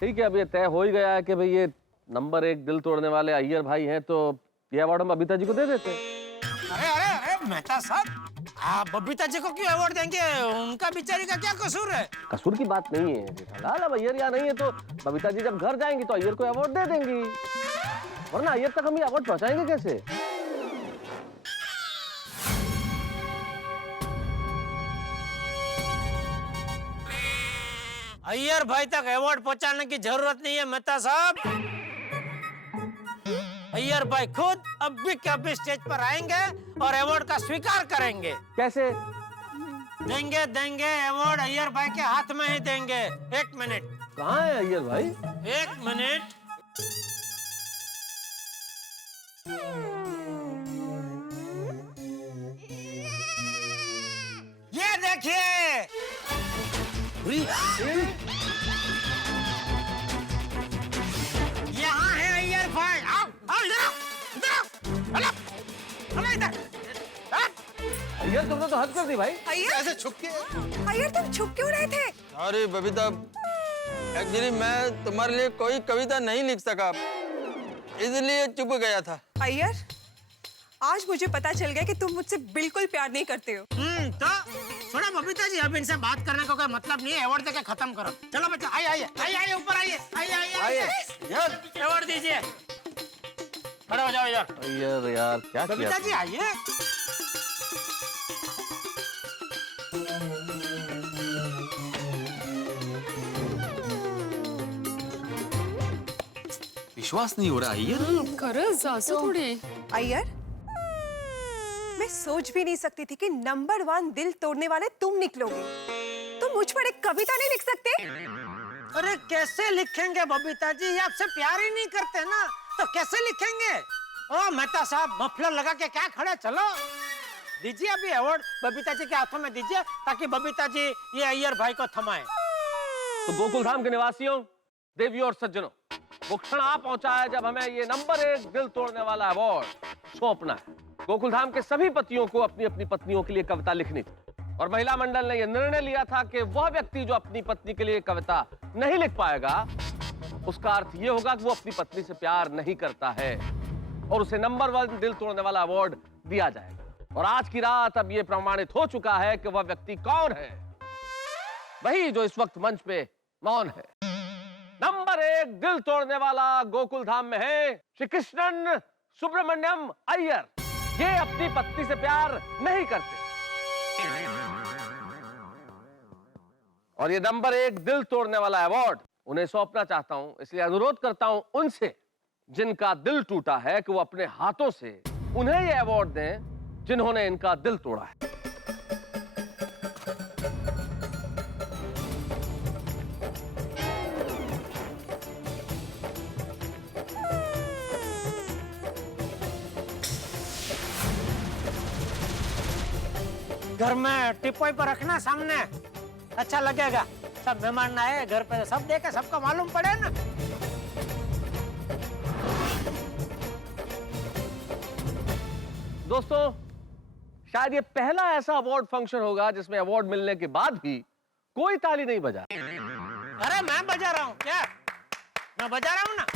ठीक है, अब ये तय हो ही गया है कि भाई ये नंबर 1 दिल तोड़ने वाले अय्यर भाई हैं, तो ये अवार्ड हम बबीता जी को दे देते हैं। अरे अरे अरे मेहता साहब, आप बबीता जी को क्यों अवार्ड देंगे? उनका बेचारी का क्या कसूर है? कसूर की बात नहीं है जेठालाल, अब अय्यर यहाँ नहीं है तो बबीता जी जब घर जाएंगी तो अय्यर को अवार्ड दे देंगी, वरना अय्यर तक हम ये अवार्ड पहुंचाएंगे कैसे? अय्यर भाई तक अवार्ड पहुंचाने की जरूरत नहीं है मेहता साहब। अय्यर भाई खुद अभी के अभी स्टेज पर आएंगे और अवार्ड का स्वीकार करेंगे। कैसे? देंगे देंगे अवार्ड अय्यर भाई के हाथ में ही देंगे। 1 मिनट। कहाँ है अय्यर भाई? 1 मिनट। ये देखिए, यहाँ है अय्यर भाई। आओ आओ इधर आओ, इधर आओ, हेलो हेलो इधर। अय्यर तुमने तो हद कर दी भाई। अय्यर ऐसे छुप के? अय्यर तुम छुप क्यों रहे थे? अरे बबीता, एक्चुअली मैं तुम्हारे लिए कोई कविता नहीं लिख सका, इसलिए चुप गया था। अय्यर, आज मुझे पता चल गया कि तुम मुझसे बिल्कुल प्यार नहीं करते हो। तो थोड़ा बबीता जी, अब इनसे बात करने का कोई मतलब नहीं है। अवार्ड देके खत्म करो। चलो बच्चा, आइए आइए आइए आइए, ऊपर आइए, आइए आइए आइए, अवार्ड दीजिए। खड़े हो जाओ यार। अय्यर यार क्या किया? बबीता जी आइए। विश्वास नहीं हो रहा अय्यर। खरंच असं थोडी. अय्यर, मैं सोच भी नहीं सकती थी कि नंबर 1 दिल तोड़ने वाले तुम निकलोगे। तुम मुझ पर एक कविता नहीं लिख सकते? अरे कैसे लिखेंगे बबीता जी, ये आपसे प्यार ही नहीं करते ना, तो कैसे लिखेंगे? ओ मेहता साहब, मफलर लगा के क्या खड़े, चलो दीजिए अभी अवार्ड बबीता जी के हाथों में दीजिए, ताकि बबीता जी ये अय्यर भाई को थमाए। तो गोकुल धाम के निवासियों, देवियों और सज्जनों, वो क्षण आ पहुंचा है जब हमें ये नंबर 1 दिल तोड़ने वाला अवार्ड सौंपना है। गोकुल धाम के सभी पतियों को अपनी अपनी पत्नियों के लिए कविता लिखनी थी, और महिला मंडल ने यह निर्णय लिया था कि वह व्यक्ति जो अपनी पत्नी के लिए कविता नहीं लिख पाएगा, उसका अर्थ यह होगा कि वो अपनी पत्नी से प्यार नहीं करता है, और उसे नंबर 1 दिल तोड़ने वाला अवार्ड दिया जाएगा। और आज की रात अब यह प्रमाणित हो चुका है कि वह व्यक्ति कौन है, वही जो इस वक्त मंच पे मौन है। नंबर 1 दिल तोड़ने वाला गोकुल धाम में है श्री कृष्णन सुब्रमण्यम अय्यर। ये अपनी पत्नी से प्यार नहीं करते, और ये नंबर 1 दिल तोड़ने वाला अवार्ड उन्हें सौंपना चाहता हूं। इसलिए अनुरोध करता हूं उनसे जिनका दिल टूटा है कि वो अपने हाथों से उन्हें ये अवार्ड दें जिन्होंने इनका दिल तोड़ा है। घर में टिपोई पर रखना सामने, अच्छा लगेगा। सब मेहमान आए घर पे, सब देखे, सबको मालूम पड़े ना। दोस्तों, शायद ये पहला ऐसा अवार्ड फंक्शन होगा जिसमें अवार्ड मिलने के बाद भी कोई ताली नहीं बजा। अरे मैं बजा रहा हूँ क्या? मैं बजा रहा हूँ ना।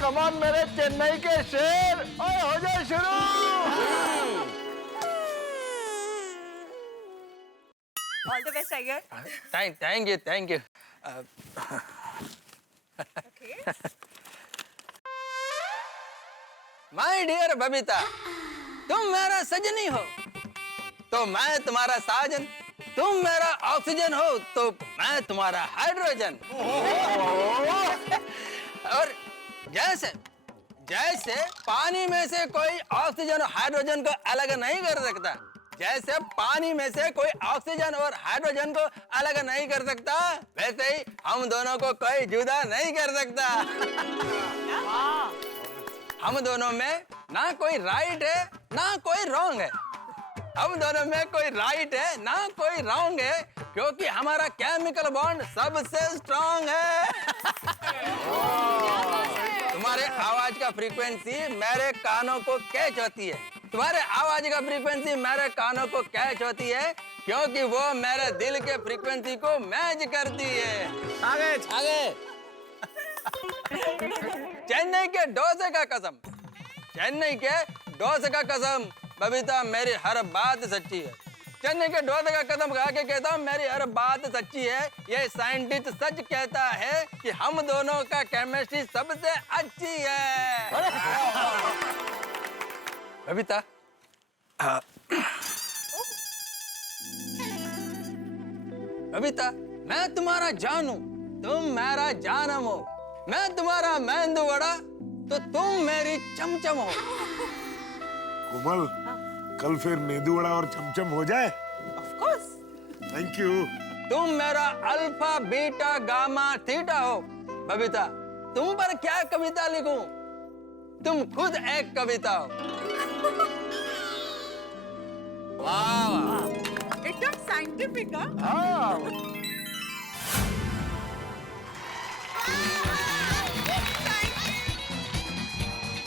कमान मेरे चेन्नई के शेर, और हो जाए शुरू। All the best Iyer. Thank you. My dear Babita, तुम मेरा सजनी हो तो मैं तुम्हारा साजन, तुम मेरा ऑक्सीजन हो तो मैं तुम्हारा हाइड्रोजन। और जैसे जैसे पानी में से कोई ऑक्सीजन और हाइड्रोजन को अलग नहीं कर सकता, जैसे पानी में से कोई ऑक्सीजन और हाइड्रोजन को अलग नहीं कर सकता, वैसे ही हम दोनों को कोई जुदा नहीं कर सकता। हम दोनों में ना कोई राइट है ना कोई रॉन्ग है। हम दोनों में कोई राइट है ना कोई रॉन्ग है, क्योंकि हमारा केमिकल बॉन्ड सबसे स्ट्रांग है। तुम्हारे आवाज का फ्रीक्वेंसी मेरे कानों को कैच होती है। तुम्हारे आवाज का फ्रीक्वेंसी मेरे कानों को कैच होती है, क्योंकि वो मेरे दिल के फ्रीक्वेंसी को मैच करती है। आगे आगे। चेन्नई के डोसे का कसम, चेन्नई के डोसे का कसम, बबीता मेरी हर बात सच्ची है। चेन्नई के डोसे का कसम खा के कहता हूँ मेरी हर बात सच्ची है। ये साइंटिस्ट सच कहता है कि हम दोनों का केमिस्ट्री सबसे अच्छी है। बबीता, बबीता, मैं तुम्हारा जान हूँ, तुम मेरा जानम हो। मैं तुम्हारा मेंदू वड़ा तो तुम मेरी चमचम हो। कोमल, कल फिर मेदू वड़ा और चमचम हो जाए। Of course. Thank you. तुम मेरा अल्फा बीटा गामा थीटा हो। बबीता, तुम पर क्या कविता लिखूं? तुम खुद एक कविता हो। वाह वाह। एकदम साइंटिफिक।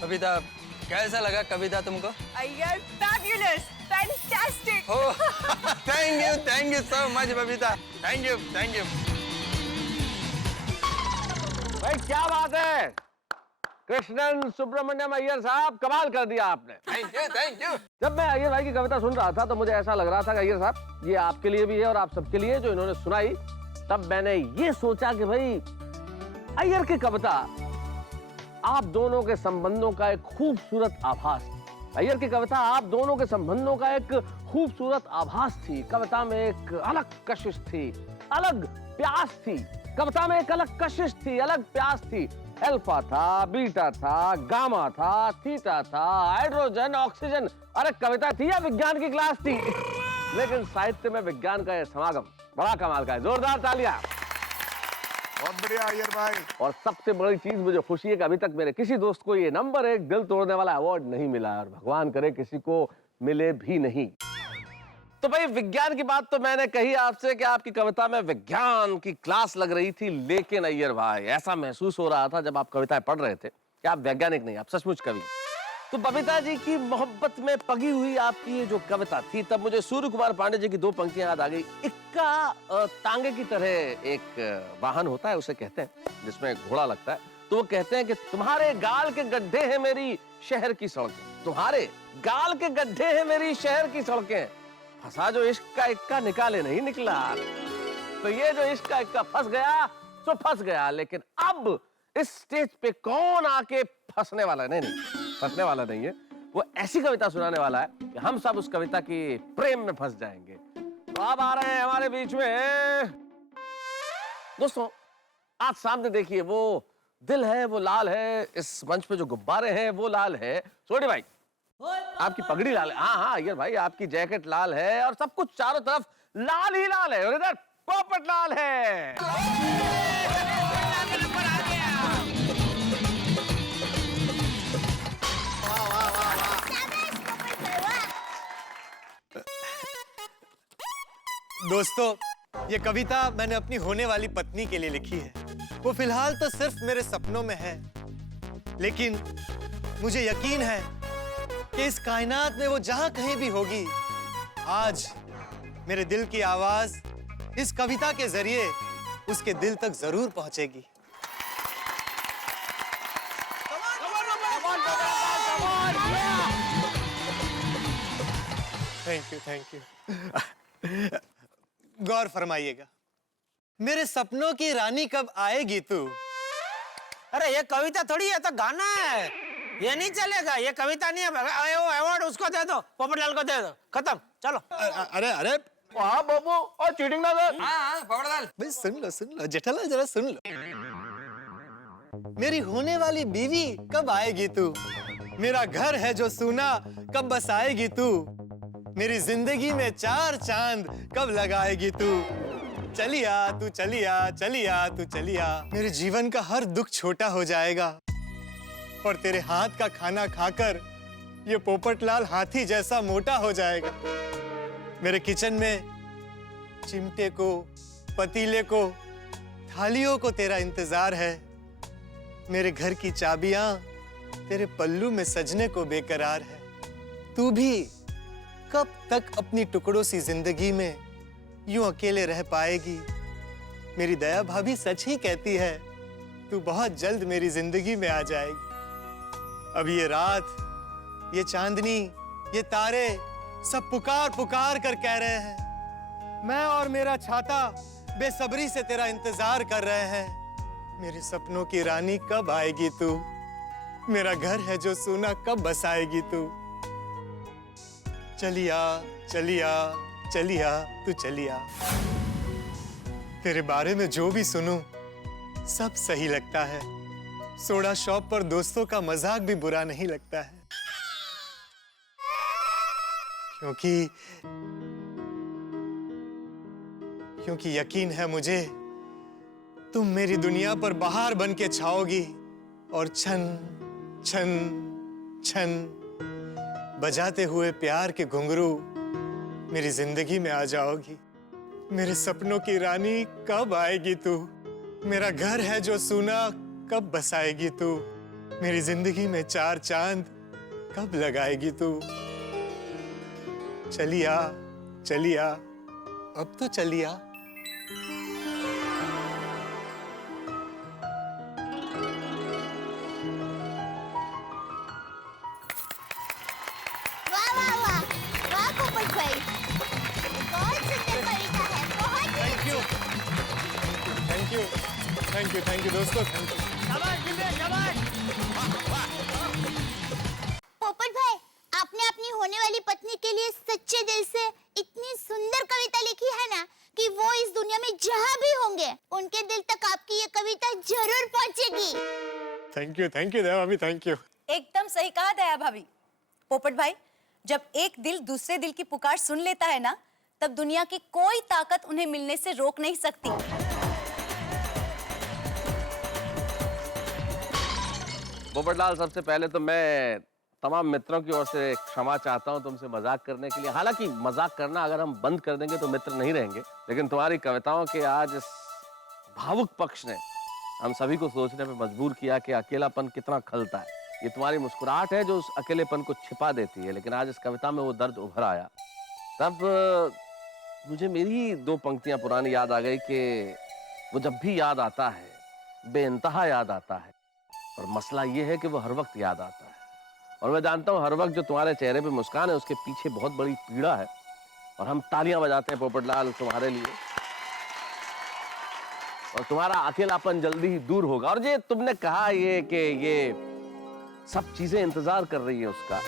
कविता कैसा लगा? कविता तुमको? Iyer fabulous, fantastic. Thank you so much Babita. Thank you. भाई क्या बात है, कृष्णन सुब्रमण्यम अय्यर साहब, कमाल कर दिया आपने। Thank you. जब मैं अय्यर भाई की कविता सुन रहा था तो मुझे ऐसा लग रहा था कि अय्यर साहब ये आपके लिए भी है और आप सबके लिए जो इन्होंने सुनाई। तब मैंने ये सोचा कि भाई अय्यर की कविता आप दोनों के संबंधों का एक खूबसूरत आभास। अय्यर की कविता आप दोनों के संबंधों का एक खूबसूरत आभास थी। कविता में एक अलग कशिश थी, अलग प्यास थी। कविता में एक अलग कशिश थी, अलग प्यास थी। अल्फा था, बीटा था, गामा था, थीटा था, हाइड्रोजन, ऑक्सीजन। अरे कविता थी या विज्ञान की क्लास थी? लेकिन साहित्य में विज्ञान का यह समागम बड़ा कमाल का है। जोरदार तालियां। बहुत बढ़िया अय्यर भाई। और सबसे बड़ी चीज मुझे खुशी है कि अभी तक मेरे किसी दोस्त को ये नंबर 1 दिल तोड़ने वाला अवार्ड नहीं मिला, और भगवान करे किसी को मिले भी नहीं। तो भाई विज्ञान की बात तो मैंने कही आपसे कि आपकी कविता में विज्ञान की क्लास लग रही थी, लेकिन अय्यर भाई ऐसा महसूस हो रहा था जब आप कविताएं पढ़ रहे थे कि आप वैज्ञानिक नहीं, आप सचमुच कवि। तो बबीता जी की मोहब्बत में पगी हुई आपकी ये जो कविता थी, तब मुझे सूर्य कुमार पांडे जी की 2 पंक्तियां याद आ गई। इक्का तांगे की तरह एक वाहन होता है, उसे कहते हैं, जिसमें एक घोड़ा लगता है। तो वो कहते हैं कि तुम्हारे गाल के गड्ढे हैं मेरी शहर की सड़कें, तुम्हारे गाल के गड्ढे हैं मेरी शहर की सड़कें, फंसा जो इश्क का इक्का निकाले नहीं निकला। तो ये जो इश्क का इक्का फंस गया तो फंस गया, लेकिन अब इस स्टेज पे कौन आके फंसने वाला नहीं, फंसने वाला नहीं है, वो ऐसी कविता सुनाने वाला है कि हम सब उस कविता की प्रेम में फंस जाएंगे। तो अब आ रहे हैं हमारे बीच में दोस्तों, आज सामने देखिए वो दिल है, वो लाल है, इस मंच पे जो गुब्बारे हैं वो लाल है। सोनी भाई आपकी पगड़ी लाल है, हाँ अय्यर भाई आपकी जैकेट लाल है, और सब कुछ चारों तरफ लाल ही लाल है, और इधर पोपट लाल है। दोस्तों, ये कविता मैंने अपनी होने वाली पत्नी के लिए लिखी है। वो फिलहाल तो सिर्फ मेरे सपनों में है, लेकिन मुझे यकीन है कि इस कायनात में वो जहां कहीं भी होगी, आज मेरे दिल की आवाज इस कविता के जरिए उसके दिल तक जरूर पहुंचेगी। Thank you. गौर फरमाइएगा, मेरे सपनों की रानी कब आएगी तू? अरे ये कविता थोड़ी है, तो गाना है, ये नहीं चलेगा, ये कविता नहीं है। वो अवार्ड उसको दे दो, पोपटलाल को दे दो, खत्म, चलो। अरे अरे हाँ बाबू, और चीटिंग ना कर। हाँ पोपटलाल, भाई सुन लो जेठालाल, जरा सुन लो। मेरी होने वाली बीवी कब आएगी तू? मेरा घर है जो सूना कब बसाएगी तू? मेरी जिंदगी में 4 चांद कब लगाएगी तू? चलिया तू, चलिया चलिया तू, चलिया। मेरे जीवन का हर दुख छोटा हो जाएगा और तेरे हाथ का खाना खाकर ये पोपटलाल हाथी जैसा मोटा हो जाएगा। मेरे किचन में चिमटे को, पतीले को, थालियों को तेरा इंतजार है। मेरे घर की चाबियां तेरे पल्लू में सजने को बेकरार है। तू भी कब तक अपनी टुकड़ों सी जिंदगी में यूं अकेले रह पाएगी? मेरी दया भाभी सच ही कहती है, तू बहुत जल्द मेरी जिंदगी में आ जाएगी। अब ये रात, ये चांदनी, ये तारे सब पुकार पुकार कर कह रहे हैं, मैं और मेरा छाता बेसब्री से तेरा इंतजार कर रहे हैं। मेरे सपनों की रानी कब आएगी तू? मेरा घर है जो सूना कब बसाएगी तू? चलिया चलिया चलिया तू, चलिया। तेरे बारे में जो भी सुनूं सब सही लगता है। सोडा शॉप पर दोस्तों का मजाक भी बुरा नहीं लगता है, क्योंकि यकीन है मुझे, तुम मेरी दुनिया पर बहार बन के छाओगी और छन छन छन बजाते हुए प्यार के घुंघरू मेरी जिंदगी में आ जाओगी। मेरे सपनों की रानी कब आएगी तू? मेरा घर है जो सूना कब बसाएगी तू? मेरी जिंदगी में 4 चांद कब लगाएगी तू? चलिया चलिया, अब तो चलिया। वाह वाह वाह वाह पोपट भाई, बहुत सुंदर कविता है, बहुत ही थैंक यू थैंक यू दोस्तों, थैंक यू। पोपट भाई, आपने अपनी होने वाली पत्नी के लिए सच्चे दिल से इतनी सुंदर कविता लिखी है ना कि वो इस दुनिया में जहाँ भी होंगे उनके दिल तक आपकी ये कविता जरूर पहुँचेगी। थैंक यू दया भाभी, थैंक यू। एकदम सही कहा दया भाभी। पोपट भाई, जब एक दिल दूसरे दिल की पुकार सुन लेता है ना, तब दुनिया की कोई ताकत उन्हें मिलने से रोक नहीं सकती। पोपटलाल, सबसे पहले तो मैं तमाम मित्रों की ओर से क्षमा चाहता हूं तुमसे मजाक करने के लिए। हालांकि मजाक करना अगर हम बंद कर देंगे तो मित्र नहीं रहेंगे, लेकिन तुम्हारी कविताओं के आज इस भावुक पक्ष ने हम सभी को सोचने पे मजबूर किया कि अकेलापन कितना खलता है। ये तुम्हारी मुस्कुराहट है जो उस अकेलेपन को छिपा देती है, लेकिन आज इस कविता में वो दर्द उभर आया। तब मुझे मेरी 2 पंक्तियां पुरानी याद आ गई कि वो जब भी याद आता है बेइंतहा याद आता है, और मसला ये है कि वो हर वक्त याद आता है। और मैं जानता हूँ हर वक्त जो तुम्हारे चेहरे पे मुस्कान है उसके पीछे बहुत बड़ी पीड़ा है, और हम तालियां बजाते हैं पोपटलाल तुम्हारे लिए, और तुम्हारा अकेलापन जल्दी ही दूर होगा। और ये तुमने कहा ये कि ये सब चीजें इंतजार कर रही है उसका,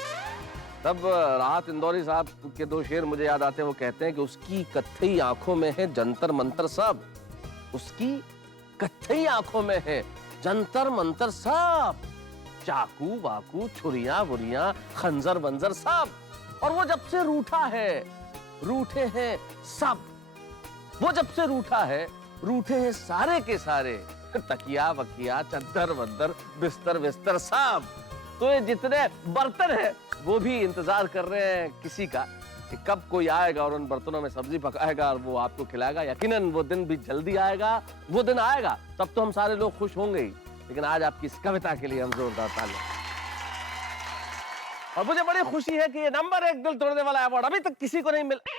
तब राहत इंदौरी साहब के 2 शेर मुझे याद आते हैं। वो कहते हैं कि उसकी कत्थई आंखों में है जंतर मंतर सब, उसकी कत्थई आंखों में है जंतर मंतर सब, चाकू वाकू छुरियां वुरियां खंजर बंजर सब। और वो जब से रूठा है रूठे हैं सब, वो जब से रूठा है रूठे हैं सारे के सारे, तकिया वकिया चद्दर वद्दर बिस्तर बिस्तर सब। तो ये जितने बर्तन हैं वो भी इंतजार कर रहे हैं किसी का कि कब कोई आएगा और उन बर्तनों में सब्जी पकाएगा और वो आपको खिलाएगा। यकीनन वो दिन भी जल्दी आएगा, वो दिन आएगा तब तो हम सारे लोग खुश होंगे ही। लेकिन आज आपकी इस कविता के लिए हम जोरदार तालियां। और मुझे बड़ी खुशी है कि ये नंबर 1 दिल तोड़ने वाला अवार्ड अभी तक किसी को नहीं मिला।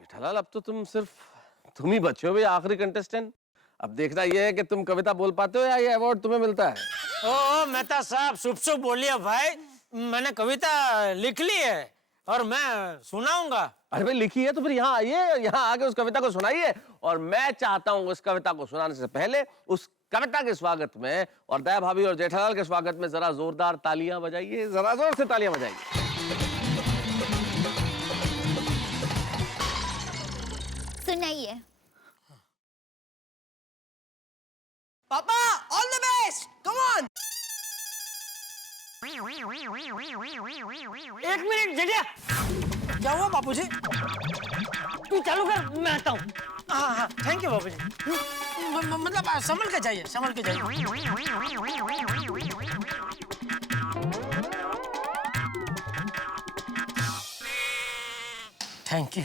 जेठालाल, अब तो तुम ही बचे हो भैया आखिरी कंटेस्टेंट। अब देखना यह है कि तुम कविता बोल पाते हो या ये अवार्ड तुम्हें मिलता है। ओ मेहता साहब, शुभ शुभ बोलिए भाई, मैंने कविता लिख ली है और मैं सुनाऊंगा। अरे भाई लिखी है तो फिर यहाँ आइए, यहाँ आके उस कविता को सुनाइए। और मैं चाहता हूँ उस कविता को सुनाने से पहले उस कविता के स्वागत में और दया भाभी और जेठालाल के स्वागत में जरा जोरदार तालियां बजाइए, जरा जोर से तालियां बजाइए। सुनाइए। पापा, all the best, come on. एक मिनट जड़िया, क्या हुआ बापूजी? तू चालू कर, मैं आता हूँ। हाँ हाँ, थैंक यू बापूजी। मतलब संभल के जाइए, संभल के जाइए। Thank you.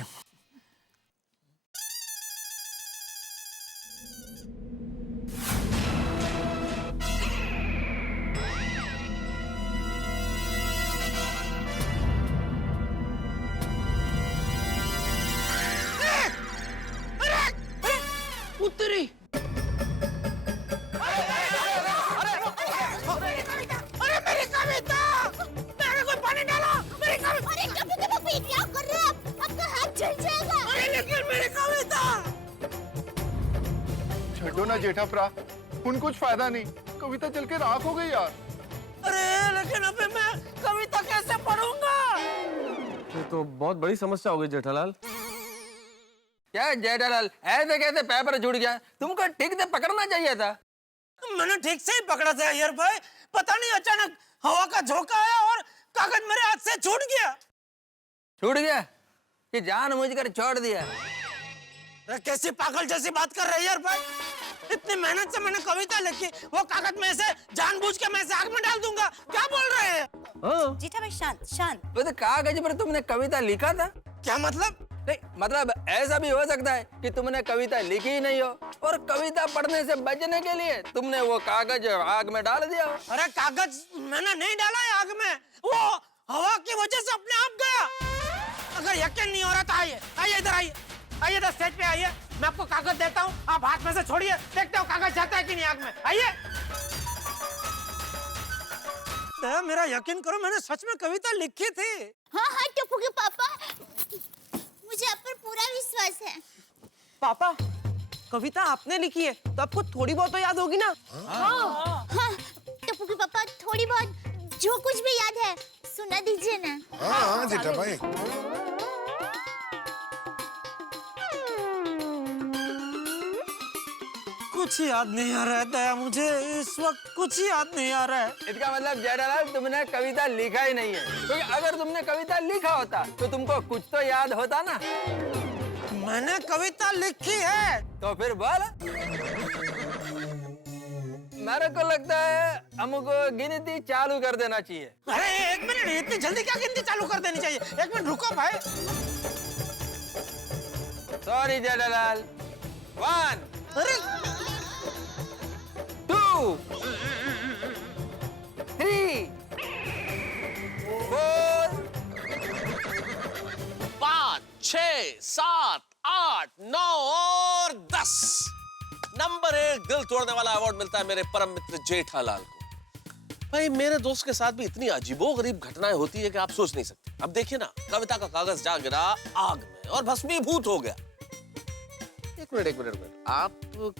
उत्तरी अरे मेरी कविता, मेरे को पानी डालो, मेरी कविता। अरे कभी क्या कर रहे हैं आप? आपका हाथ जल जाएगा। अरे लेकिन मेरी कविता। छो ना जेठा प्रा, उन कुछ फायदा नहीं, कविता चल के राख हो गई यार। अरे लेकिन अबे मैं कविता कैसे पढ़ूंगा? ये तो बहुत बड़ी समस्या हो गई जेठालाल। क्या जेठालाल, ऐसे कैसे पेपर जुड़ गया? तुमको ठीक से पकड़ना चाहिए था। मैंने ठीक से ही पकड़ा था यार भाई, पता नहीं अचानक हवा का झोंका आया और कागज मेरे हाथ से छूट गया। छूट गया कि जानबूझकर छोड़ दिया? अरे कैसी पागल जैसी बात कर रहे हैं यार भाई? इतनी मेहनत से मैंने कविता लिखी, वो कागज में से जानबूझ के मैं से आग में डाल दूंगा? क्या बोल रहे हैं? हाँ। जेठा भाई शांत शांत। वो तो कागज पर तुमने कविता लिखा था। क्या मतलब? नहीं मतलब ऐसा भी हो सकता है कि तुमने कविता लिखी ही नहीं हो और कविता पढ़ने से बचने के लिए तुमने वो कागज आग में डाल दिया हो। अरे कागज मैंने नहीं डाला है आग में, वो हवा की वजह से अपने आप गया। अगर यकीन नहीं हो रहा तो आइए, आइए इधर आइए, आइए इधर स्टेज पे आइए, मैं आपको कागज देता हूँ, आप हाथ में से छोड़िए, देखते हो कागज जाता है कि नहीं आग में। आइए। मेरा यकीन करो, मैंने सच में कविता लिखी थी। हाँ हाँ टप्पू के पापा, मुझे आप पर पूरा विश्वास है। पापा, कविता आपने लिखी है तो आपको थोड़ी बहुत तो याद होगी ना? हाँ टप्पू के पापा, थोड़ी बहुत जो कुछ भी याद है सुना दीजिए ना। हाँ हाँ जेठा भाई। कुछ याद नहीं आ रहा है दया, मुझे इस वक्त कुछ याद नहीं आ रहा है। इसका मतलब जेठालाल तुमने कविता लिखा ही नहीं है, क्योंकि अगर तुमने कविता लिखा होता तो तुमको कुछ तो याद होता ना। मैंने कविता लिखी है। तो फिर बोल। मेरे को लगता है हमको गिनती चालू कर देना चाहिए। अरे एक मिनट, इतनी जल्दी क्या गिनती चालू कर देनी चाहिए? एक मिनट रुको भाई। सॉरी जेठालाल। 1 अरे 2 3 4 5, 6, 7, 8, 9 और 10 नंबर 1 दिल तोड़ने वाला अवार्ड मिलता है मेरे परम मित्र जेठालाल को। भाई मेरे दोस्त के साथ भी इतनी अजीबोगरीब घटनाएं होती है कि आप सोच नहीं सकते। अब देखिए ना, कविता का कागज जा गिरा आग में और भस्मीभूत हो गया। एक मिनट, आप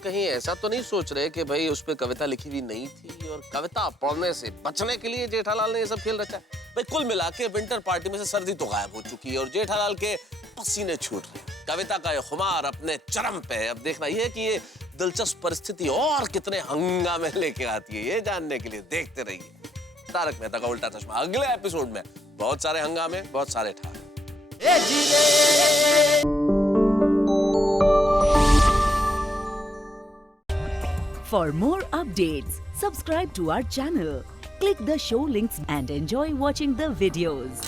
कहीं ऐसा तो नहीं सोच रहे कि भाई उस पे कविता लिखी हुई नहीं थी और कविता पढ़ने से बचने के लिए जेठालाल ने ये सब खेल रचा है? भाई कुल मिला के विंटर पार्टी में से सर्दी तो गायब हो चुकी है और जेठालाल के पसीने छूट रहे हैं। कविता का ये खुमार अपने चरम पे है। अब देखना ये कि ये दिलचस्प परिस्थिति और कितने हंगामे लेके आती है, ये जानने के लिए देखते रहिए तारक मेहता का उल्टा चश्मा। अगले एपिसोड में बहुत सारे हंगामे, बहुत सारे ठार। For more updates, subscribe to our channel, click the show links and enjoy watching the videos.